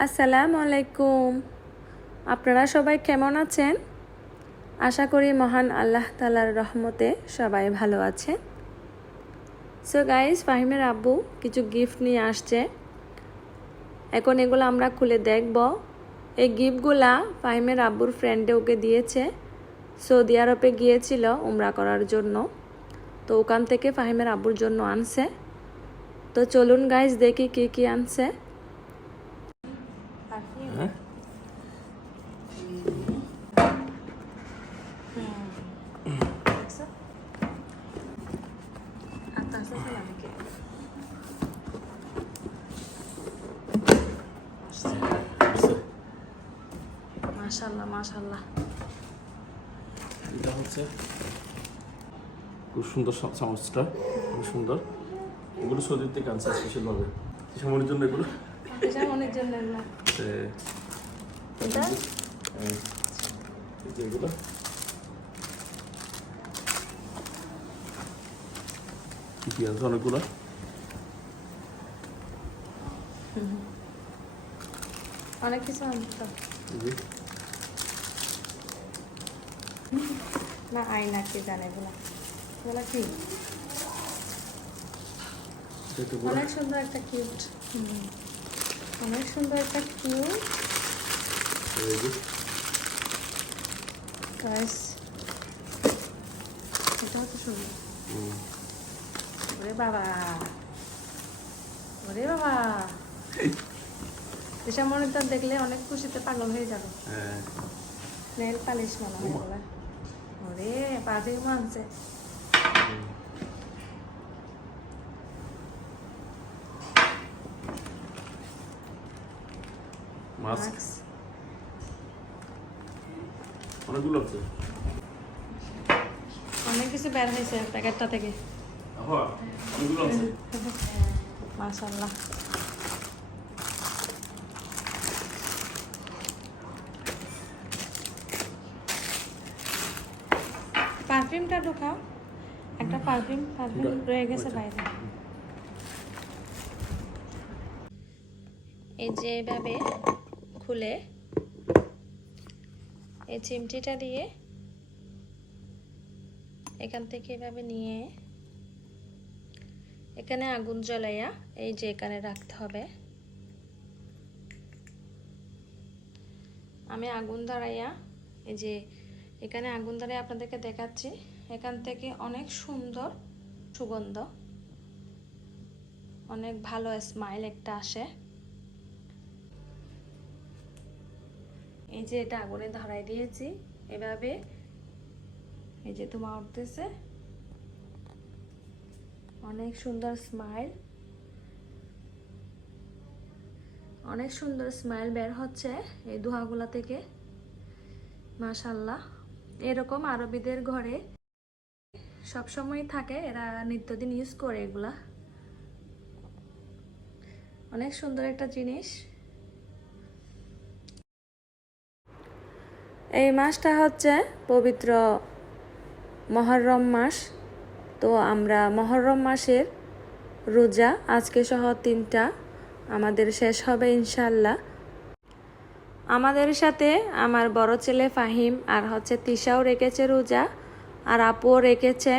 আসসালামু আলাইকুম। আপনারা সবাই কেমন আছেন? আশা করি মহান আল্লাহ তাআলার রহমতে সবাই ভালো আছেন। সো গাইস, ফাহিমের আব্বু কিছু গিফট নিয়ে আসছে। এখন এগুলো আমরা খুলে দেখব। এই গিফটগুলা ফাহিমের আব্বুর ফ্রেন্ডে ওকে দিয়েছে। সৌদি আরবে গিয়েছিল উমরা করার জন্য, তো ওখান থেকে ফাহিমের আব্বুর জন্য আনছে। তো চলুন গাইস দেখি কি কি আনছে। মাশাআল্লাহ মাশাআল্লাহ। এটা হচ্ছে খুব সুন্দর চামচটা, খুব সুন্দর। এগুলো সৌদির থেকে আনছে স্পেশালভাবে সামনের জন্য। এগুলো সামনের জন্য এগুলো এগুলো কি আছে অনেকগুলো। অনেক কিছু আনতো না, আয়না কি জানে এগুলা এগুলা কি অনেক সুন্দর একটা কিউট, অনেক সুন্দর একটা কিউট গাইস। এটা হচ্ছে সুন্দর। ওরে বাবা, ওরে বাবা, এসব মনিটর দেখলে অনেক খুশিতে পাগল হয়ে যাবে। নেল পালিশ মনে হয় এগুলা। ওরে পারফিউম আনছে। মাস্ক অনেকগুলো আছে, অনেক কিছু বের হয়েছে প্যাকেটটা থেকে। অনেকগুলো আছে। মাশাআল্লাহ। পারফিউমটা ঢোকাও, একটা পারফিউম রয়ে গেছে বাইরে। এই যে এভাবে খুলে এই চিমটিটা দিয়ে এখান থেকে এভাবে নিয়ে এখানে আগুন জ্বালাইয়া এই যে এখানে রাখতে হবে। আমি আগুন ধরাইয়া এই যে এখানে আগুন ধরে আপনাদেরকে দেখাচ্ছি। এখান থেকে অনেক সুন্দর সুগন্ধ, অনেক ভালো স্মাইল একটা আসে। এই যে এটা আগুনে ধরাই দিয়েছি, এভাবে এই যে ধোঁয়া উঠতেছে, অনেক সুন্দর স্মাইল, অনেক সুন্দর স্মাইল বের হচ্ছে এই ধোঁয়াগুলা থেকে। মাশাআল্লাহ। এরকম আরবিদের ঘরে সবসময় থাকে, এরা নিত্যদিন ইউজ করে এগুলা। অনেক সুন্দর একটা জিনিস। এই মাসটা হচ্ছে পবিত্র মহররম মাস। তো আমরা মহররম মাসের রোজা আজকে সহ 3টা আমাদের শেষ হবে ইনশাআল্লাহ। আমাদের সাথে আমার বড় ছেলে ফাহিম আর হচ্ছে তিশাও রেখেছে রোজা, আর আপুও রেখেছে।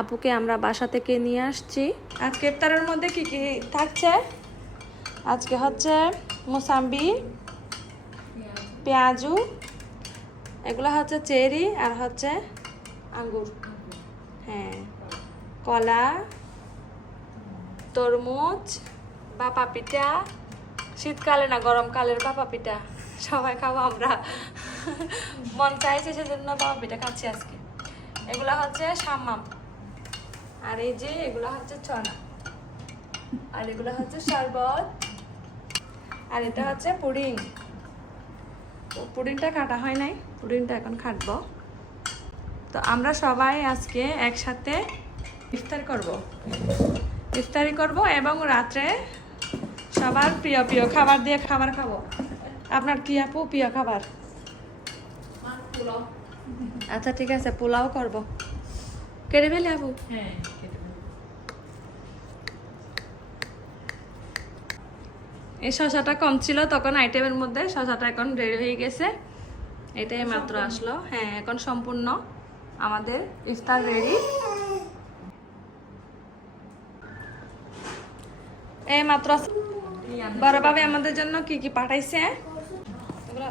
আপুকে আমরা বাসা থেকে নিয়ে আসছি। আজকে ইফতারের মধ্যে কি কি থাকছে? আজকে হচ্ছে মোসাম্বি, পেঁয়াজু, এগুলো হচ্ছে চেরি, আর হচ্ছে আঙ্গুর, হ্যাঁ, কলা, তরমুজ, বাপা পিঠা। শীতকালে না, গরমকালের বাপা পিঠা সবাই খাবো আমরা। মন চাইছে সেজন্য বাপা পিঠা খাচ্ছি আজকে। এগুলা হচ্ছে সাম্মাম, আর এই যে এগুলা হচ্ছে চনা, আর এগুলা হচ্ছে শরবত, আর এটা হচ্ছে পুডিং। তো পুডিংটা কাটা হয় নাই, পুডিংটা এখন কাটবো। তো আমরা সবাই আজকে একসাথে ইফতারি করব এবং রাত্রে সবার প্রিয় প্রিয় খাবার দিয়ে খাবার খাবো। আপনার কি আপু প্রিয় খাবার? আচ্ছা ঠিক আছে, পোলাও করব। কেটে ফেলে আপু? হ্যাঁ। এই শসাটা কম ছিল তখন আইটেমের মধ্যে, শসাটা এখন রেডি হয়ে গেছে, এটাই মাত্র আসলো। হ্যাঁ, এখন সম্পূর্ণ আমাদের ইফতার রেডি। এই মাত্র বড়ভাবে আমাদের জন্য কি কি পাঠাইছে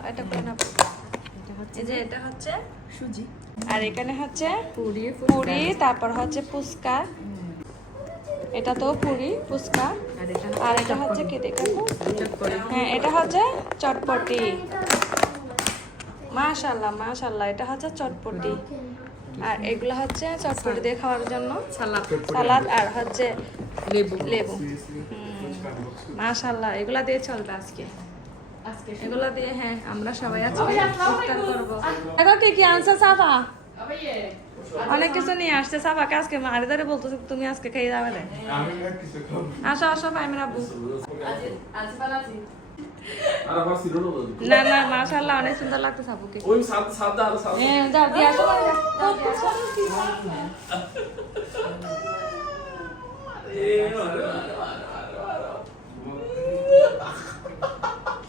এটা করে নাও। এই যে এটা হচ্ছে সুজি, আর এখানে হচ্ছে পুরি, তারপর হচ্ছে ফুচকা, এটা তো পুরি ফুচকা, আর এটা হচ্ছে কি দেখাবো, হ্যাঁ এটা হচ্ছে চটপটি। মাশাআল্লাহ মাশাআল্লাহ, এটা হচ্ছে চটপটি, আর এগুলো হচ্ছে চটপটি দিয়ে খাওয়ার জন্য সালাদ, আর হচ্ছে লেবু। মাশাআল্লাহ, এগুলা দিয়ে চলবে আজকে, এগুলা দিয়ে হ্যাঁ আমরা সবাই আজকে ইফতার করব। দেখো কি কি আনছে সাফা, অনেক কিছু নিয়ে আসছে সাফাকে আজকে মারি ধরে বলতেছে তুমি আজকে খেয়ে যাবে রে। আসো আসো ফাইমের আব্বু। না না মাশাআল্লাহ, অনেক সুন্দর লাগতেছে আব্বুকে। ওই সাদা আর সাদা হ্যাঁ যাও দিয়ে আসো, যাও দিয়ে আসো।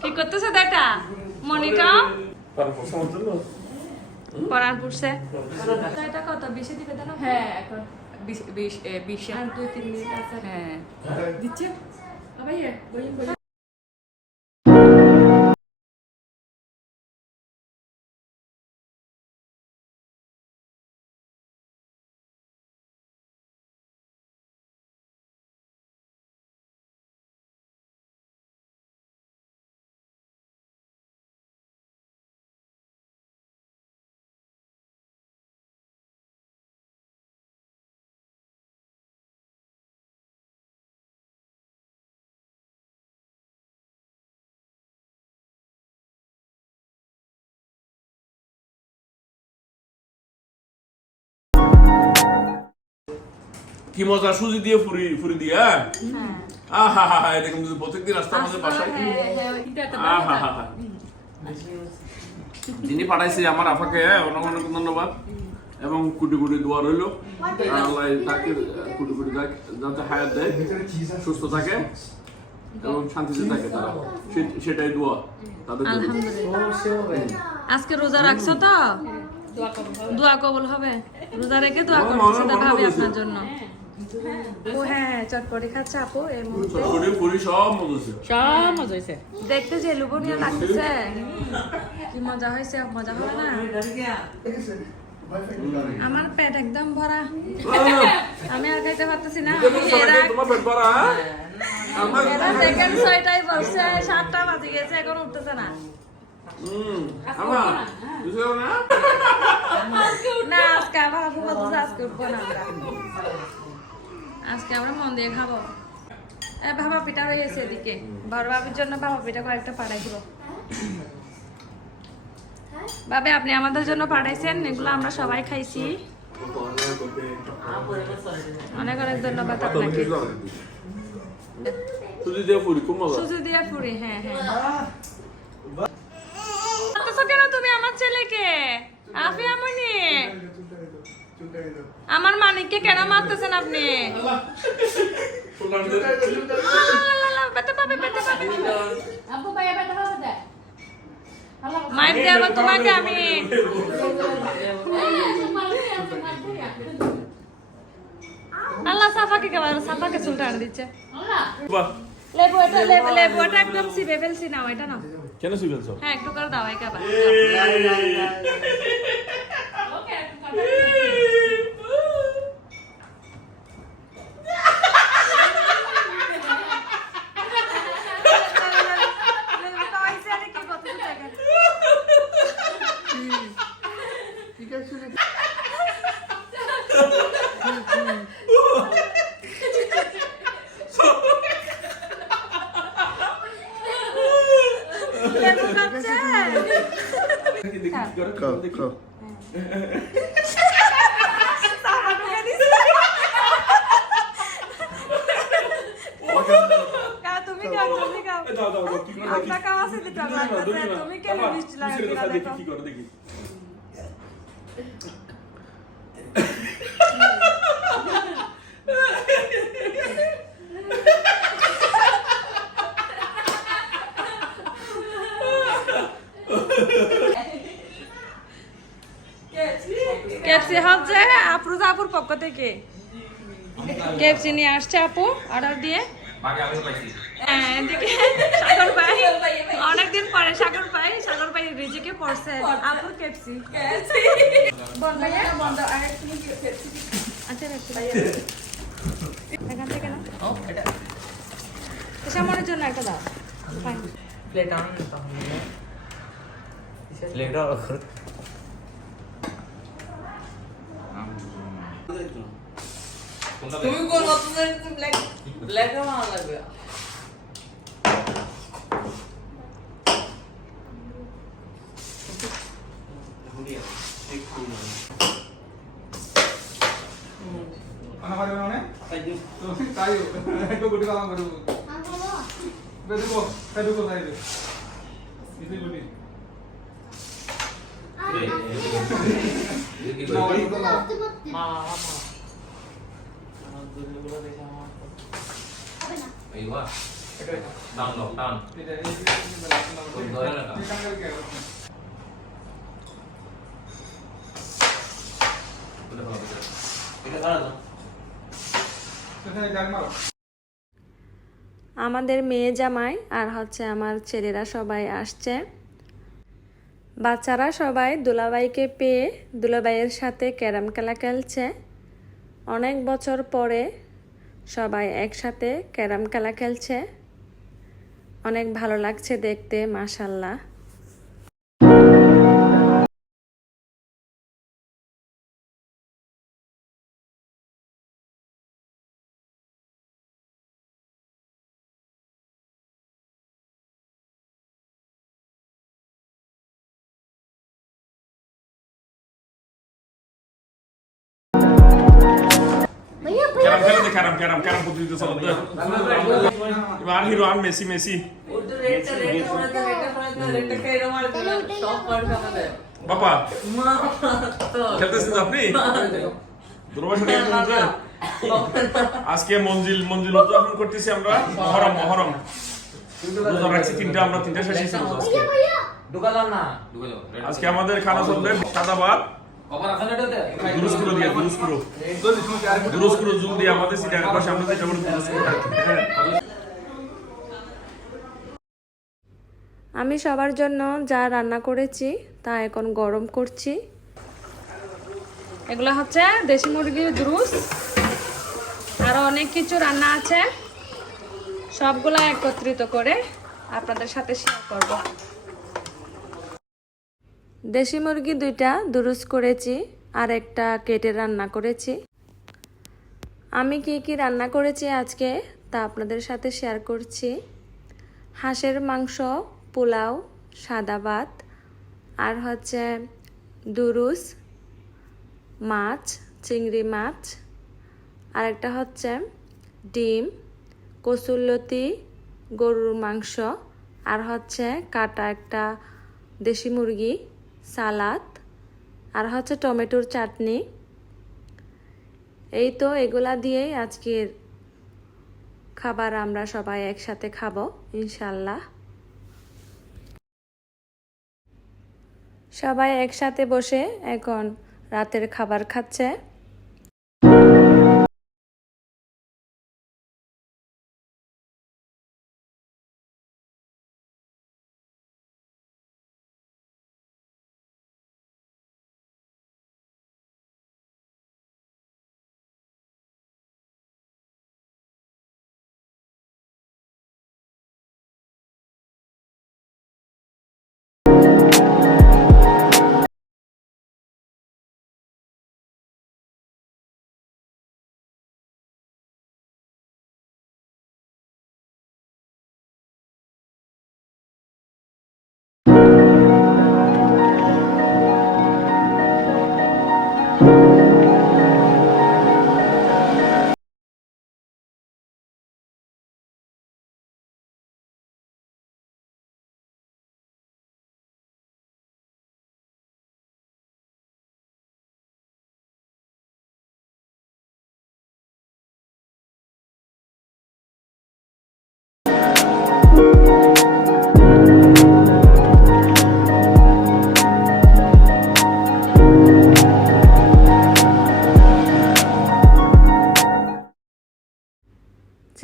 কি করতেছে এটা মনিকা? পরান পড়ছে। এটা কত বেশি দিবে জানো? হ্যাঁ এখন 20 আর 2-3 মিনিট আছে। হ্যাঁ দিচ্ছে ভাইয়া বলি কি মজা, সুজি দিয়ে ফুরি দিয়ে। আহা হা হা, এটা কিন্তু প্রত্যেকদিন আসতে আমাদের বাসায়। আহা হা হা, যিনি পাঠাইছে আমার আফাকে অনেক অনেক ধন্যবাদ এবং কোটি কোটি দোয়া রইল, আল্লাহ তাকে কোটি কোটি যাতে হায়াত দেয়, সুস্থ থাকে এবং শান্তিতে থাকে তারা, সেটাই দোয়া তাদের জন্য। আলহামদুলিল্লাহ। আজকে রোজা রাখছো তো? দোয়া কবুল হবে। রোজা রেখে দোয়া করতেছি ভাবি আপনার জন্য। ও হ্যাঁ, চটপটি খাচ্ছে আপু এই মুহূর্তে। চটপটি পুরি সব মজা হয়েছে। দেখতে যে লুবনীয় লাগতেছে, কি মজা হয়েছে, মজা হবে না? আমার পেট একদম ভরা, আমি আর খাইতে পারতেছি না। তোমার পেট ভরা? এরা দেখেন 6টায় বলছে, 7টা বাজে গেছে, এখন উঠতেছে না। না আজকে আমার আপু বলতেছে আজকে উঠবো না আমরা, আজকে আমরা মন দিয়ে খাবো। ভাপা পিঠা রয়েছে এদিকে, বড় ভাবির জন্য ভাপা পিঠা কয়েকটা পাঠাই দিব। ভাবি আপনি আমাদের জন্য পাঠাইছেন, এগুলো আমরা সবাই খাইছি, অনেক অনেক ধন্যবাদ আপনাকে। সুজি দিয়ে পুরি খুব মজা। সুজি দিয়ে পুরি, হ্যাঁ হ্যাঁ। কেন তুমি আমার ছেলেকে আফিয়া মনি, আমার মানিককে কেন মারতেছেন আপনি? মাইর দেব তোমাকে আমি। আল্লাহ সাফাকে কেবল সাফাকে সুলতান দিচ্ছে। লেবু এটা একদম সিবে ফেলছি না, এটা না কেন সিবেলছো? হ্যাঁ একটু করে দাও একেবারে। তুমি কেন মিষ্টি লাগাই দেখি? কেএফসি হচ্ছে আপুর পক্ষ থেকে কেএফসি নিয়ে আসছে আপু অর্ডার দিয়ে। হ্যাঁ, এদিকে সাগর ভাই অনেকদিন পরে সাগর ভাই রিজিকে পড়ছে আপুর কেএফসি। আচ্ছা এখান থেকে না সামনের জন্য একটা দাও। প্লেট আনুন তাহলে প্লেটটা তুমি কোন নতুন প্লেটটা ভালো লাগবে। আনা পারবে না তো তাই একটু গুটি কালাম করব দেখো তাই দেখো তাই দেখো ইতে গুটি মা দুধগুলো দেখে আমার এইবা টান দাও টান এটা ধরে না এটা ধরা দাও সেখানে জাগ মারো। আমাদের মেয়ে জামাই আর হচ্ছে আমার ছেলেরা সবাই আসছে। বাচ্চারা সবাই দুলাভাইকে পেয়ে দুলাভাইয়ের সাথে ক্যারাম খেলা খেলছে। অনেক বছর পরে সবাই একসাথে ক্যারাম খেলা খেলছে। অনেক ভালো লাগছে দেখতে, মাশাআল্লাহ। ক্যারাম খেলে দে, ক্যারাম প্রতিযোগিতা চলো তো। এবার হিরো আর মেসি বাবা খেলতেছেন তো আপনি দুর্বাস আজকে মঞ্জিল উদযাপন করতেছি আমরা মহরম রোজা রাখছি তিনটা, আমরা তিনটা শেষ আজকে। আজকে আমাদের খানা চলবে সাদা ভাত দুরুস্কুরো জুল দিয়ে আমাদের সিটার পাশে আমরা যেটা বলি দুরুস্কুরো। আমি সবার জন্য যা রান্না করেছি তা এখন গরম করছি। এগুলো হচ্ছে দেশি মুরগির দুরুস, আরো অনেক কিছু রান্না আছে, সবগুলা একত্রিত করে আপনাদের সাথে শেয়ার করব। দেশি মুরগি 2টা দুরুস করেছি আর একটা কেটে রান্না করেছি। আমি কি রান্না করেছি আজকে তা আপনাদের সাথে শেয়ার করছি। হাঁসের মাংস, পোলাও, সাদা ভাত আর হচ্ছে দুরুস, মাছ, চিংড়ি মাছ, আর একটা হচ্ছে ডিম, কচুরলতি, গরুর মাংস, আর হচ্ছে কাটা একটা দেশি মুরগি, সালাদ, আর হচ্ছে টমেটোর চাটনি। এই তো এগুলা দিয়েই আজকের খাবার আমরা সবাই একসাথে খাবো ইনশাল্লাহ। সবাই একসাথে বসে এখন রাতের খাবার খাচ্ছে।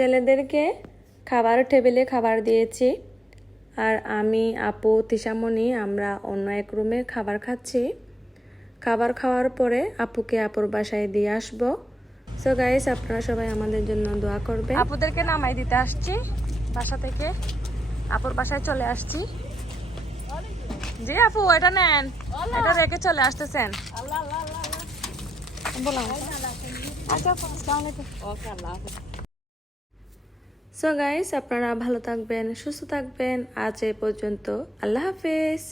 ছেলেদেরকে খাবার টেবিলে খাবার দিয়েছি, আর আমি, আপু, তিশামণি আমরা অন্য এক রুমে খাবার খাচ্ছি। খাবার খাওয়ার পরে আপুকে আপুর বাসায় দিয়ে আসবো। সো গাইস, আপনারা সবাই আমাদের জন্য দোয়া করবেন। আপুদেরকে নামাই দিতে আসছি বাসা থেকে, আপুর বাসায় চলে আসছি। জি আপু, এটা নেন, এটা রেখে চলে আসতেছেন। বললাম আচ্ছা আপু, আসসালামু আলাইকুম। ওকে, আল্লাহ হাফেজ। সো গাইস, আপনারা ভালো থাকবেন, সুস্থ থাকবেন। আজ এই পর্যন্ত, আল্লাহ হাফেজ।